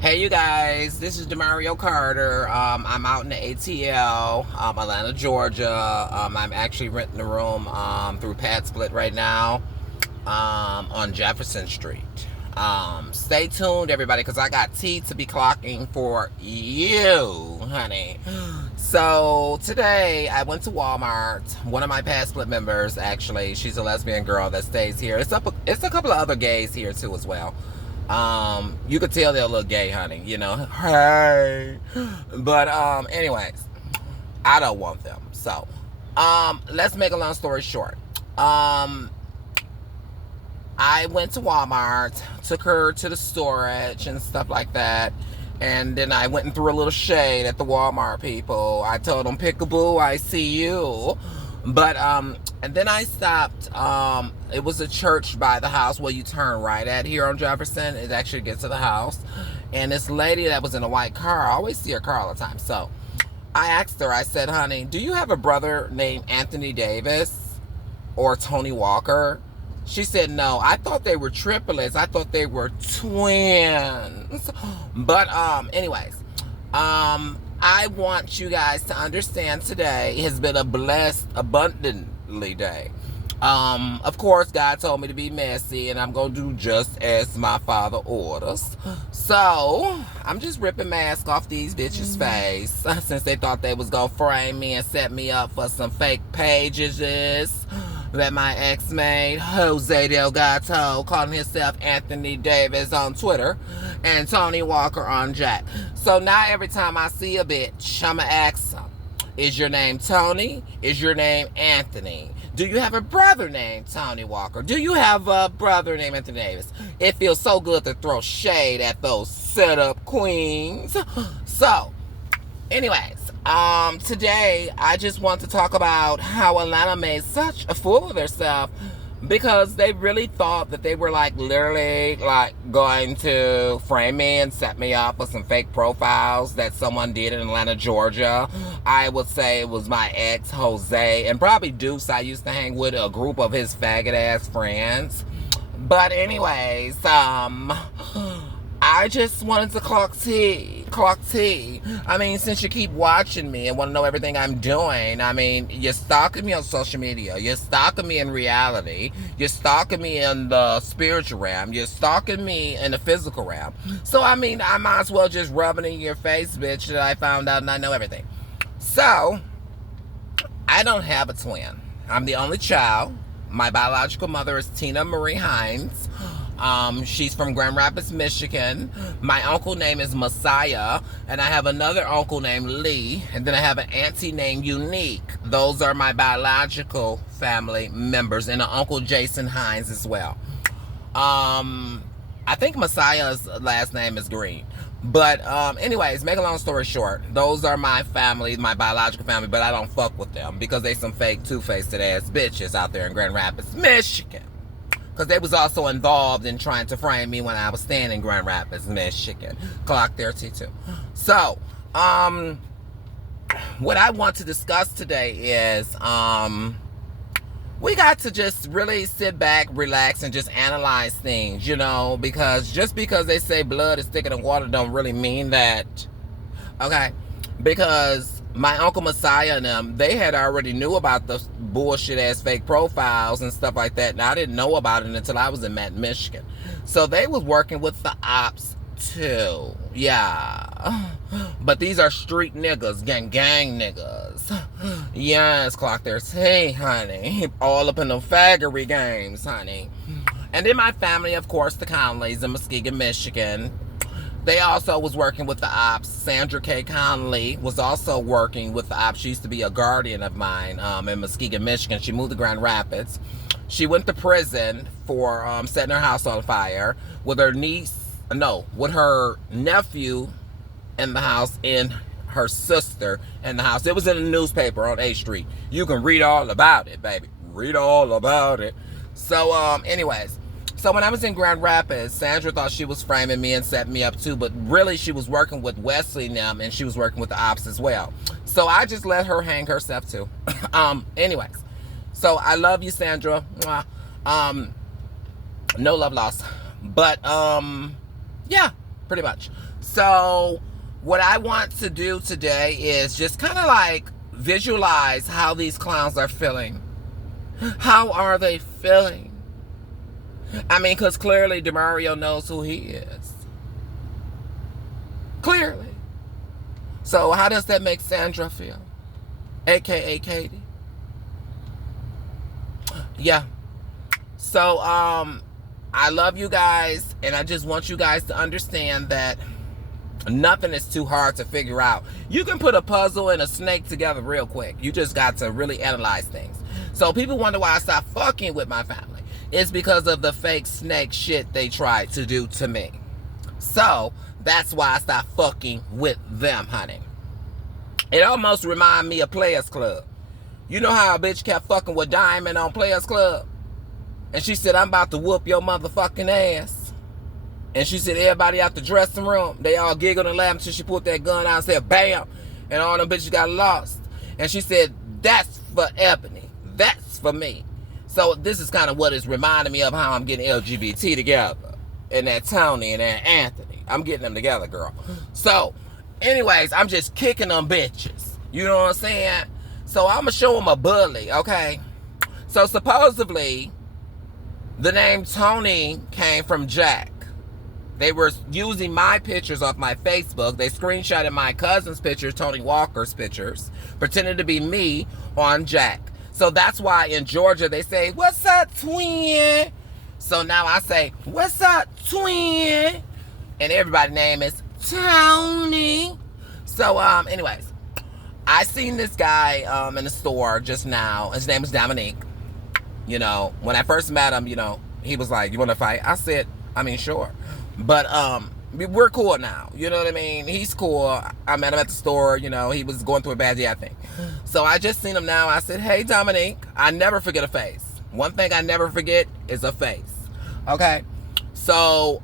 Hey you guys, this is Demario Carter. I'm out in the ATL, Atlanta, Georgia. I'm actually renting a room through Pad Split right now on Jefferson Street. Stay tuned, everybody, because I got tea to be clocking for you, honey. So today I went to Walmart. One of my Pad Split members, actually, she's a lesbian girl that stays here. It's a couple of other gays here too as well. You could tell they're a little gay, honey, you know. Hey. But anyways, I don't want them. So, let's make a long story short. I went to Walmart, took her to the storage and stuff like that. And then I went and threw a little shade at the Walmart people. I told them, "Peekaboo, I see you." But and then I stopped. It was a church by the house where you turn right at here on Jefferson. It actually gets to the house. And this lady that was in a white car, I always see her car all the time. So I asked her, I said, "Honey, do you have a brother named Anthony Davis or Tony Walker?" She said, "No, I thought they were triplets. I thought they were twins." But anyways, I want you guys to understand today has been a blessed, abundantly day. Of course, God told me to be messy, and I'm gonna do just as my Father orders. So I'm just ripping masks off these bitches' face since they thought they was gonna frame me and set me up for some fake pages that my ex made. Jose Delgado calling himself Anthony Davis on Twitter and Tony Walker on Jack. So now every time I see a bitch, I'ma ask them, is your name Tony? Is your name Anthony? Do you have a brother named Tony Walker? Do you have a brother named Anthony Davis? It feels so good to throw shade at those setup queens. So, anyways, today I just want to talk about how Atlanta made such a fool of herself because they really thought that they were literally going to frame me and set me up with some fake profiles that someone did in Atlanta, Georgia. I would say it was my ex, Jose, and probably Deuce. I used to hang with a group of his faggot ass friends. But anyways, I just wanted to clock tea. I mean, since you keep watching me and want to know everything I'm doing, I mean, you're stalking me on social media. You're stalking me in reality. You're stalking me in the spiritual realm. You're stalking me in the physical realm. So, I mean, I might as well just rub it in your face, bitch, that I found out and I know everything. So, I don't have a twin. I'm the only child. My biological mother is Tina Marie Hines. She's from Grand Rapids, Michigan. My uncle name is Messiah, and I have another uncle named Lee, and then I have an auntie named Unique. Those are my biological family members, and an uncle Jason Hines as well. I think Messiah's last name is Green. But anyways, make a long story short, those are my family, my biological family, but I don't fuck with them because they some fake two-faced ass bitches out there in Grand Rapids, Michigan. Because they was also involved in trying to frame me when I was staying in Grand Rapids, Michigan. Clock there, T2. So, what I want to discuss today is, we got to just really sit back, relax, and just analyze things, you know, because just because they say blood is thicker than water don't really mean that, okay? Because my Uncle Messiah and them, they had already knew about the bullshit ass fake profiles and stuff like that, and I didn't know about it until I was in Michigan. So they was working with the ops too, yeah. But these are street niggas, gang niggas. Yes, clock their tea, honey. All up in the faggery games, honey. And then my family, of course, the Conleys in Muskegon, Michigan. They also was working with the ops. Sandra K. Conley was also working with the ops. She used to be a guardian of mine in Muskegon, Michigan. She moved to Grand Rapids. She went to prison for setting her house on fire with her with her nephew in the house and her sister in the house. It was in the newspaper on A Street. You can read all about it, baby. Read all about it. So, anyways. So when I was in Grand Rapids, Sandra thought she was framing me and setting me up too, but really she was working with Wesley and them, and she was working with the ops as well. So I just let her hang herself too. Anyways. So I love you, Sandra. No love lost. But, yeah. pretty much. So what I want to do today is just kind of like visualize how these clowns are feeling. How are they feeling? I mean, because clearly DeMario knows who he is. Clearly. So how does that make Sandra feel? AKA Katie. Yeah. So, I love you guys, and I just want you guys to understand that nothing is too hard to figure out. You can put a puzzle and a snake together real quick. You just got to really analyze things. So people wonder why I stopped fucking with my family. It's because of the fake snake shit they tried to do to me. So that's why I stopped fucking with them, honey. It almost reminds me of Players Club. You know how a bitch kept fucking with Diamond on Players Club? And she said, I'm about to whoop your motherfucking ass. And she said, everybody out the dressing room, they all giggled and laughed until she put that gun out and said, bam. And all them bitches got lost. And she said, that's for Ebony. That's for me. So this is kind of what it's reminding me of how I'm getting LGBT together. And that Tony and that Anthony. I'm getting them together, girl. So, anyways, I'm just kicking them bitches. You know what I'm saying? So I'm going to show them a bully, okay? So supposedly, the name Tony came from Jack. They were using my pictures off my Facebook. They screenshotted my cousin's pictures, Tony Walker's pictures, pretending to be me on Jack. So that's why in Georgia they say, what's up, twin? So now I say, what's up, twin? And everybody's name is Tony. So, anyways, I seen this guy in the store just now. His name is Dominique. You know, when I first met him, you know, he was like, you want to fight? I said, I mean, sure. But we're cool now. You know what I mean? He's cool. I met him at the store. You know, he was going through a bad day, I think. So I just seen him now. I said, hey, Dominique. I never forget a face. One thing I never forget is a face. Okay? So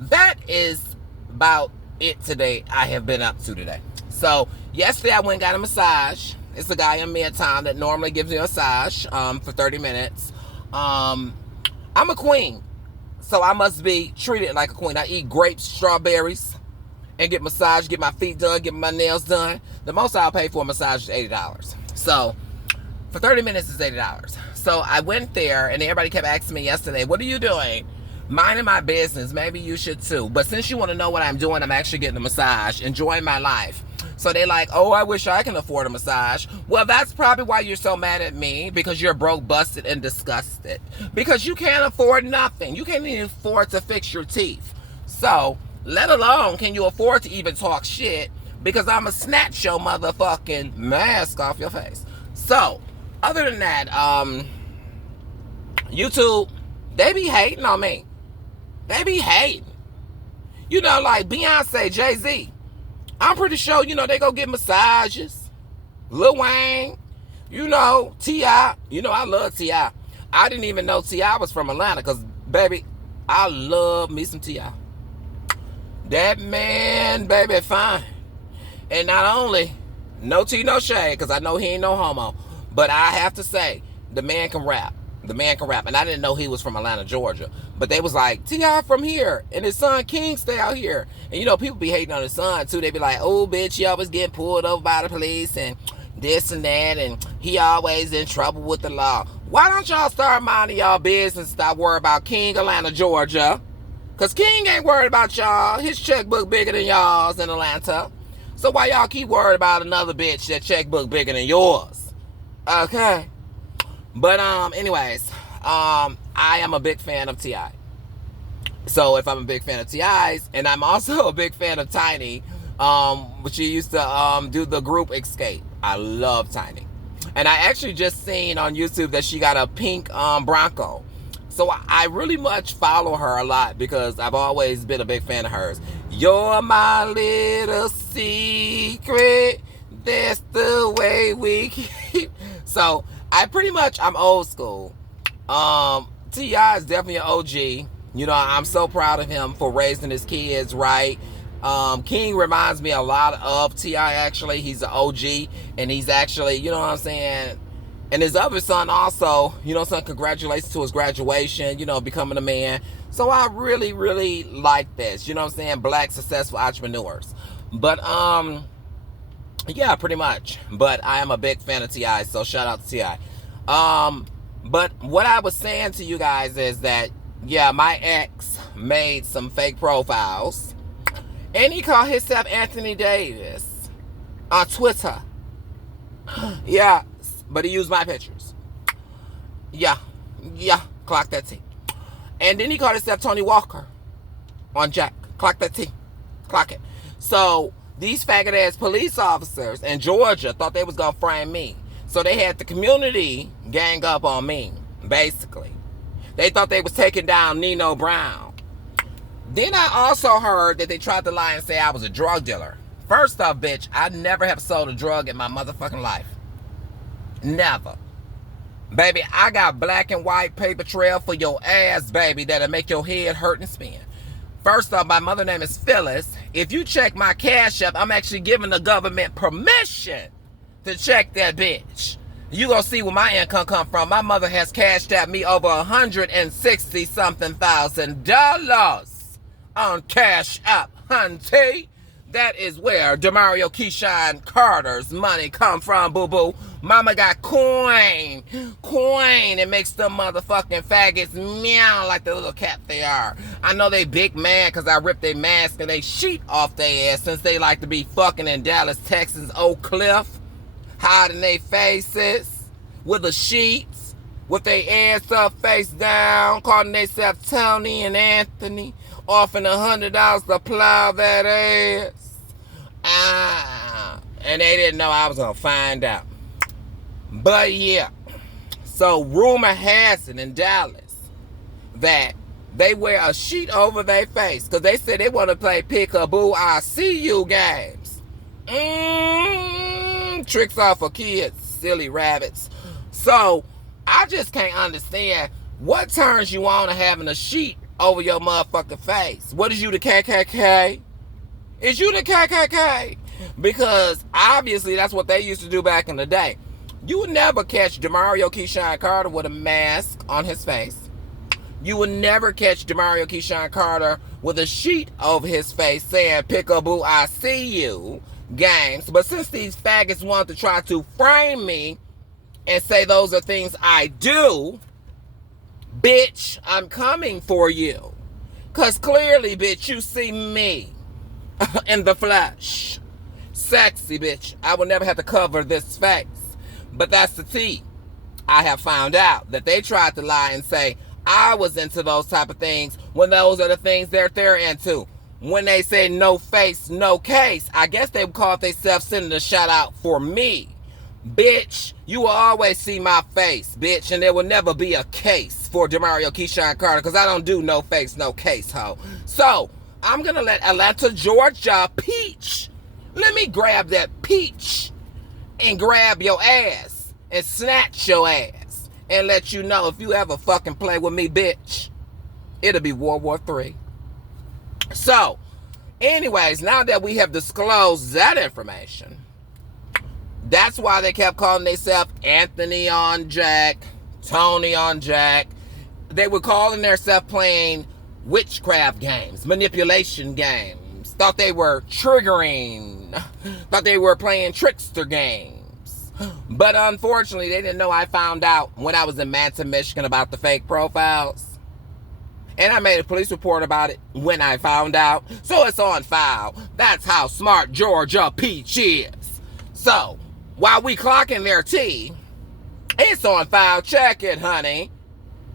that is about it today I have been up to today. So yesterday I went and got a massage. It's a guy in Midtown that normally gives me a massage for 30 minutes. I'm a queen, so I must be treated like a queen. I eat grapes, strawberries, and get massaged, get my feet done, get my nails done. The most I'll pay for a massage is $80. So for 30 minutes is $80. So I went there, and everybody kept asking me yesterday, what are you doing? Minding my business. Maybe you should too. But since you want to know what I'm doing, I'm actually getting a massage, enjoying my life. So they like, oh, I wish I can afford a massage. Well, that's probably why you're so mad at me, because you're broke, busted, and disgusted. Because you can't afford nothing. You can't even afford to fix your teeth. So, let alone can you afford to even talk shit, because I'm going to snatch your motherfucking mask off your face. So, other than that, YouTube, they be hating on me. They be hating. You know, like Beyonce, Jay-Z. I'm pretty sure, you know, they go get massages. Lil Wayne, you know, T.I. You know, I love T.I. I didn't even know T.I. was from Atlanta because, baby, I love me some T.I. That man, baby, fine. And not only, no tea, no shade, because I know he ain't no homo, but I have to say, the man can rap. The man can rap. And I didn't know he was from Atlanta, Georgia. But they was like, T.I. from here. And his son, King, stay out here. And, you know, people be hating on his son, too. They be like, oh, bitch, he always getting pulled over by the police and this and that. And he always in trouble with the law. Why don't y'all start minding y'all business and stop worrying about King, Atlanta, Georgia? Because King ain't worried about y'all. His checkbook bigger than y'all's in Atlanta. So why y'all keep worried about another bitch that checkbook bigger than yours? Okay. But anyways, I am a big fan of T.I. So if I'm a big fan of T.I.'s, and I'm also a big fan of Tiny, she used to do the group Escape. I love Tiny. And I actually just seen on YouTube that she got a pink Bronco. So I really much follow her a lot because I've always been a big fan of hers. You're my little secret. That's the way we keep. So I'm old school. T.I. is definitely an OG. You know, I'm so proud of him for raising his kids right. King reminds me a lot of T.I. actually. He's an OG, and he's actually, you know what I'm saying? And his other son also, you know, son, congratulations to his graduation, you know, becoming a man. So I really, really like this. You know what I'm saying? Black successful entrepreneurs. But yeah, pretty much. But I am a big fan of T.I., so shout out to T.I. But what I was saying to you guys is that, yeah, my ex made some fake profiles, and he called himself Anthony Davis on Twitter. Yeah, but he used my pictures. Yeah, clock that T. And then he called himself Tony Walker on Jack. Clock that T. Clock it. So these faggot ass police officers in Georgia thought they was gonna frame me. So they had the community gang up on me, basically. They thought they was taking down Nino Brown. Then I also heard that they tried to lie and say I was a drug dealer. First off, bitch, I never have sold a drug in my motherfucking life. Never. Baby, I got black and white paper trail for your ass, baby, that'll make your head hurt and spin. First off, my mother name is Phyllis. If you check my Cash App, I'm actually giving the government permission to check that bitch. You gonna see where my income come from. My mother has cashed at me over $160-something thousand on Cash App, hunty. That is where Demario Keyshawn Carter's money come from, boo-boo. Mama got coin. It makes them motherfucking faggots meow like the little cat they are. I know they big mad because I ripped their mask and they sheet off their ass since they like to be fucking in Dallas, Texas, Oak Cliff, hiding their faces with the sheets, with their ass up, face down, calling themselves Tony and Anthony, offering $100 to plow that ass. And they didn't know I was gonna find out. But yeah, so rumor has it in Dallas that they wear a sheet over their face because they said they want to play peekaboo I see you games. Tricks off for kids, silly rabbits. So I just can't understand what turns you on to having a sheet over your motherfucking face. What is you, the KKK? Is you the KKK? Because obviously that's what they used to do back in the day. You would never catch Demario Keyshawn Carter with a mask on his face. You would never catch Demario Keyshawn Carter with a sheet over his face saying, peekaboo, I see you, games. But since these faggots want to try to frame me and say those are things I do, bitch, I'm coming for you. Because clearly, bitch, you see me in the flesh. Sexy, bitch. I will never have to cover this face. But that's the tea. I have found out that they tried to lie and say I was into those type of things when those are the things they're into. When they say no face, no case, I guess they would call themselves sending a shout out for me. Bitch, you will always see my face, bitch, and there will never be a case for Demario Keyshawn Carter because I don't do no face, no case, ho. So, I'm going to let Atlanta, Georgia, peach. Let me grab that peach and grab your ass and snatch your ass and let you know if you ever fucking play with me, bitch, it'll be World War III. So, anyways, now that we have disclosed that information, that's why they kept calling themselves Anthony on Jack, Tony on Jack. They were calling themselves playing witchcraft games, manipulation games. Thought they were triggering. Thought they were playing trickster games. But unfortunately, they didn't know I found out when I was in Manson, Michigan about the fake profiles. And I made a police report about it when I found out. So it's on file. That's how smart Georgia Peach is. So, while we clocking their tea, it's on file. Check it, honey.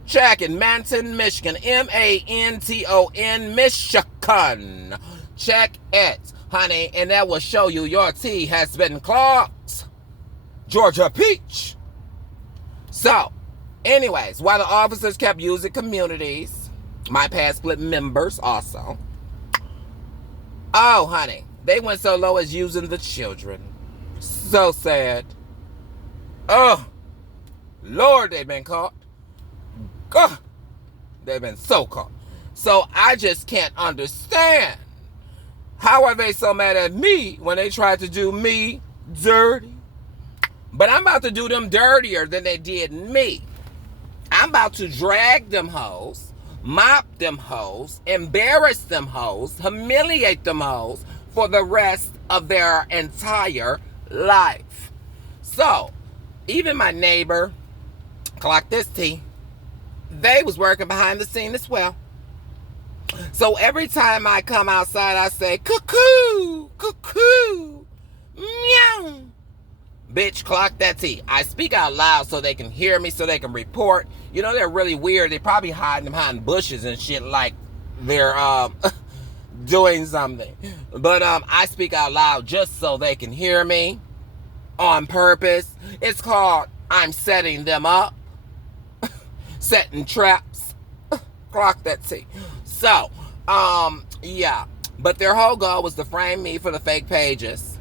Check it. Manton, Michigan. M-A-N-T-O-N, Michigan. Check it, honey. And that will show you your tea has been clocked. Georgia Peach. So, anyways, while the officers kept using communities, my past split members also. Oh, honey. They went so low as using the children. So sad. Oh, Lord, they've been caught. God, they've been so caught. So I just can't understand. How are they so mad at me when they tried to do me dirty? But I'm about to do them dirtier than they did me. I'm about to drag them hoes mop them hoes, embarrass them hoes, humiliate them hoes for the rest of their entire life. So, even my neighbor, clock this T, they was working behind the scene as well. So every time I come outside, I say, cuckoo, cuckoo, meow. Bitch, clock that T. I speak out loud so they can hear me, so they can report. You know, they're really weird. They probably hiding behind bushes and shit like they're doing something. But I speak out loud just so they can hear me on purpose. It's called I'm setting them up. Setting traps. Clock that T. So, yeah. But their whole goal was to frame me for the fake pages.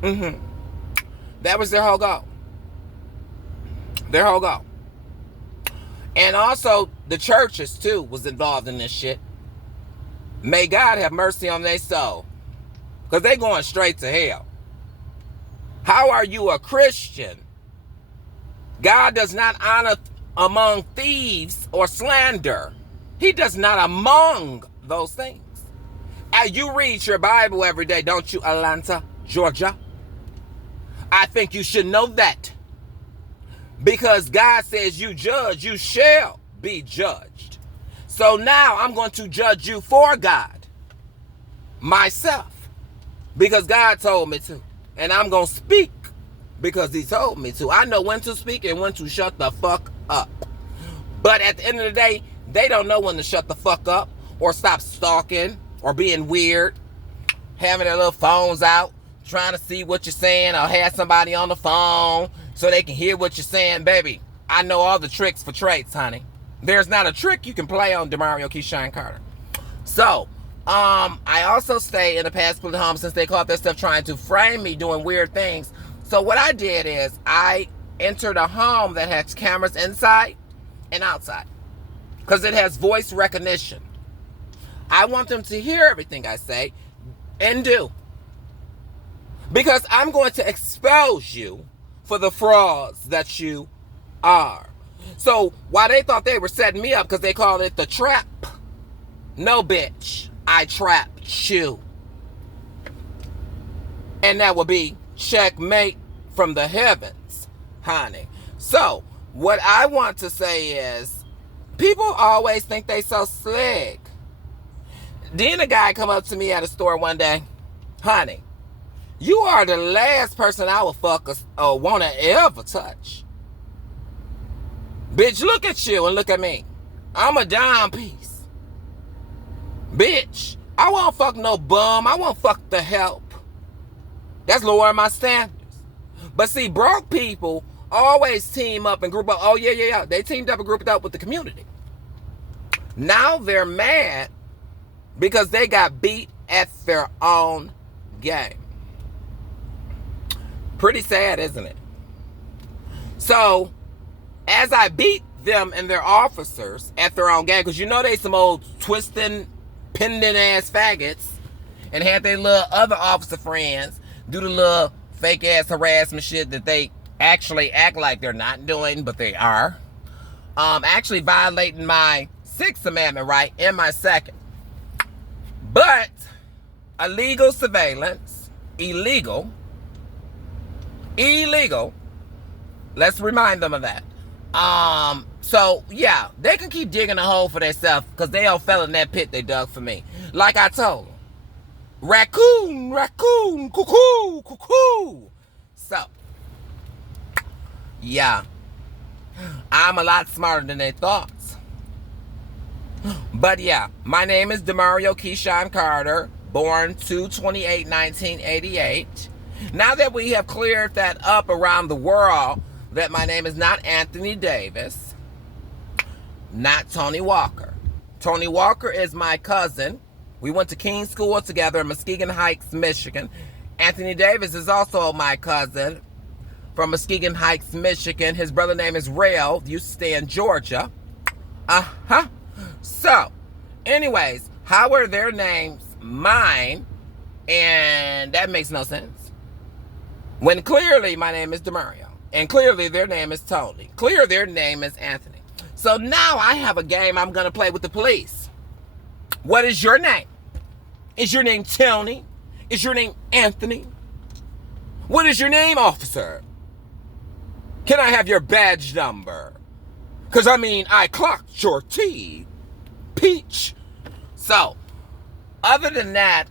That was their whole goal. Their whole goal. And also, the churches, too, was involved in this shit. May God have mercy on their soul. Because they going straight to hell. How are you a Christian? God does not honor among thieves or slander. He does not among those things. And you read your Bible every day, don't you, Alanta, Georgia? I think you should know that. Because God says you judge, you shall be judged. So now I'm going to judge you for God. Myself. Because God told me to. And I'm going to speak because he told me to. I know when to speak and when to shut the fuck up. But at the end of the day, they don't know when to shut the fuck up or stop stalking or being weird, having their little phones out, trying to see what you're saying, or have somebody on the phone so they can hear what you're saying. Baby, I know all the tricks for trades, honey. There's not a trick you can play on Demario Keyshawn Carter. So, I also stay in the past split home since they caught their stuff trying to frame me doing weird things. So what I did is I entered a home that has cameras inside and outside because it has voice recognition. I want them to hear everything I say and do. Because I'm going to expose you for the frauds that you are. So while they thought they were setting me up because they called it the trap, no, bitch, I trapped you. And that will be checkmate from the heavens, honey. So what I want to say is, people always think they so slick. Then a guy come up to me at a store one day, honey, you are the last person I would fuck or want to ever touch. Bitch, look at you and look at me. I'm a dime piece. Bitch, I won't fuck no bum. I won't fuck the help. That's lowering my standards. But see, broke people always team up and group up. Oh, yeah. They teamed up and grouped up with the community. Now they're mad because they got beat at their own game. Pretty sad, isn't it? So, as I beat them and their officers at their own game, because you know they some old twisting, pending ass faggots, and had their little other officer friends do the little fake ass harassment shit that they actually act like they're not doing, but they are. Actually violating my 6th Amendment right and my 2nd. But illegal surveillance, illegal. Let's remind them of that. So yeah, they can keep digging a hole for themselves because they all fell in that pit they dug for me. Like I told them, raccoon, cuckoo, cuckoo. So yeah, I'm a lot smarter than they thought. But yeah, my name is Demario Keyshawn Carter, born 2/28/1988. Now that we have cleared that up around the world, that my name is not Anthony Davis, not Tony Walker. Tony Walker is my cousin. We went to King School together in Muskegon Heights, Michigan. Anthony Davis is also my cousin from Muskegon Heights, Michigan. His brother name is Rail. Used to stay in Georgia. So, anyways, how are their names mine? And that makes no sense. When clearly my name is Demario. And clearly their name is Tony. Clear their name is Anthony. So now I have a game I'm going to play with the police. What is your name? Is your name Tony? Is your name Anthony? What is your name, officer? Can I have your badge number? Because, I clocked your T. Peach. So, other than that,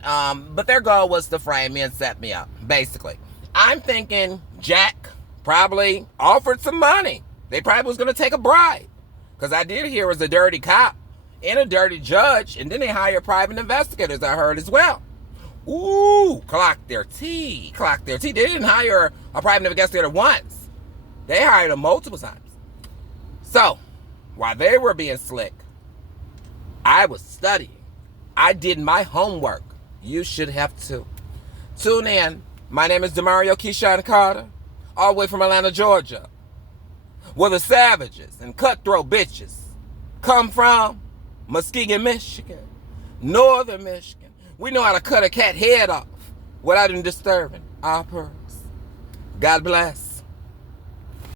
but their goal was to frame me and set me up, basically. I'm thinking Jack probably offered some money. They probably was going to take a bribe. Because I did hear it was a dirty cop and a dirty judge. And then they hire private investigators, I heard as well. Ooh, clock their T. They didn't hire a private investigator once. They hired them multiple times. So, while they were being slick, I was studying. I did my homework. You should have too. Tune in. My name is Demario Keyshawn Carter, all the way from Atlanta, Georgia, where the savages and cutthroat bitches come from. Muskegon, Michigan, Northern Michigan. We know how to cut a cat head off without him disturbing our purse. God bless.